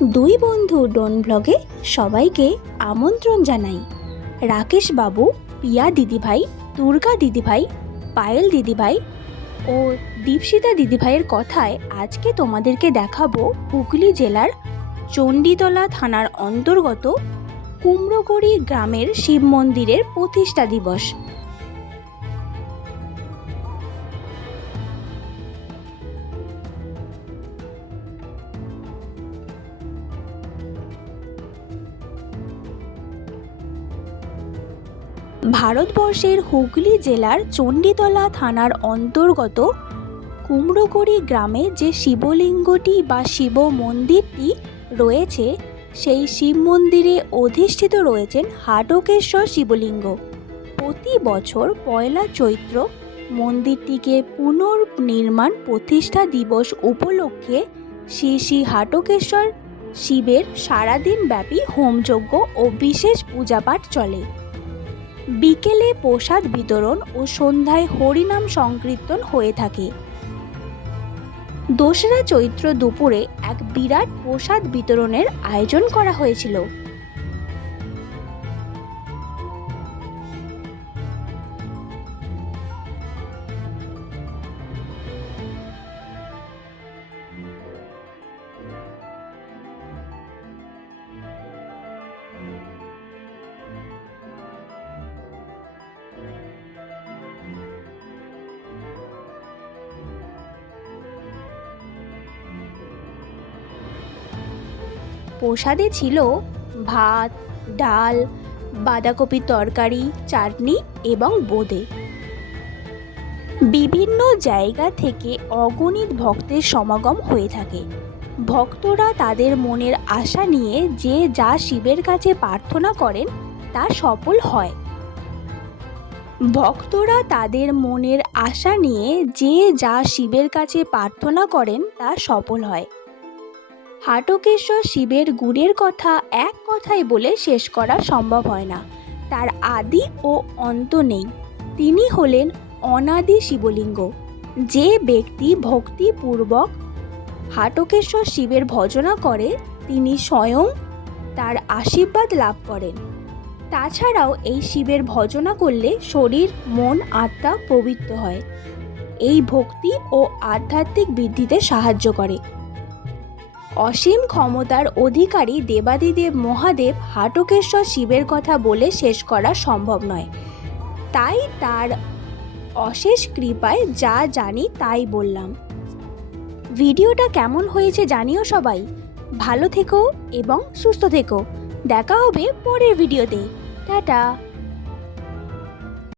দুই বন্ধু ডোন ব্লগে সবাইকে আমন্ত্রণ জানাই। রাকেশ বাবু, পিয়া দিদিভাই, দুর্গা দিদিভাই, পায়েল দিদিভাই ও দীপশিতা দিদিভাইয়ের কথায় আজকে তোমাদেরকে দেখাবো হুগলি জেলার চণ্ডীতলা থানার অন্তর্গত কুমড়োগড়ি গ্রামের শিব মন্দিরের প্রতিষ্ঠা দিবস। ভারতবর্ষের হুগলি জেলার চণ্ডীতলা থানার অন্তর্গত কুমড়োগড়ি গ্রামে যে শিবলিঙ্গটি বা শিব মন্দিরটি রয়েছে, সেই শিব মন্দিরে অধিষ্ঠিত রয়েছেন হাটকেশ্বর শিবলিঙ্গ। প্রতি বছর পয়লা চৈত্র মন্দিরটিকে পুনর্নির্মাণ প্রতিষ্ঠা দিবস উপলক্ষে শ্রী শ্রী হাটকেশ্বর শিবের সারাদিন ব্যাপী হোমযজ্ঞ ও বিশেষ পূজাপাঠ চলে। বিকেলে প্রসাদ বিতরণ ও সন্ধ্যায় হরিনাম সংকীর্তন হয়ে থাকে। দোসরা চৈত্র দুপুরে এক বিরাট প্রসাদ বিতরণের আয়োজন করা হয়েছিল। প্রসাদে ছিল ভাত, ডাল, বাঁধাকপির তরকারি, চাটনি এবং বোঁদে। বিভিন্ন জায়গা থেকে অগণিত ভক্তের সমাগম হয়ে থাকে। ভক্তরা তাদের মনের আশা নিয়ে যে যা শিবের কাছে প্রার্থনা করেন তা সফল হয়। ভক্তরা তাদের মনের আশা নিয়ে যে যা শিবের কাছে প্রার্থনা করেন তা সফল হয়। হাটকেশ্বর শিবের গুণের কথা এক কথায় বলে শেষ করা সম্ভব হয় না। তার আদি ও অন্ত নেই। তিনি হলেন অনাদি শিবলিঙ্গ। যে ব্যক্তি ভক্তিপূর্বক হাটকেশ্বর শিবের ভজনা করে তিনি স্বয়ং তার আশীর্বাদ লাভ করেন। তাছাড়াও এই শিবের ভজনা করলে শরীর, মন, আত্মা পবিত্র হয়। এই ভক্তি ও আধ্যাত্মিক বৃদ্ধিতে সাহায্য করে। অসীম ক্ষমতার অধিকারী দেবাদিদেব মহাদেব হাটকেশ্বর শিবের কথা বলে শেষ করা সম্ভব নয়। তাই তার অশেষ কৃপায় যা জানি তাই বললাম। ভিডিওটা কেমন হয়েছে জানিও সবাই। ভালো থেকো এবং সুস্থ থেকো। দেখা হবে পরের ভিডিওতে। টাটা।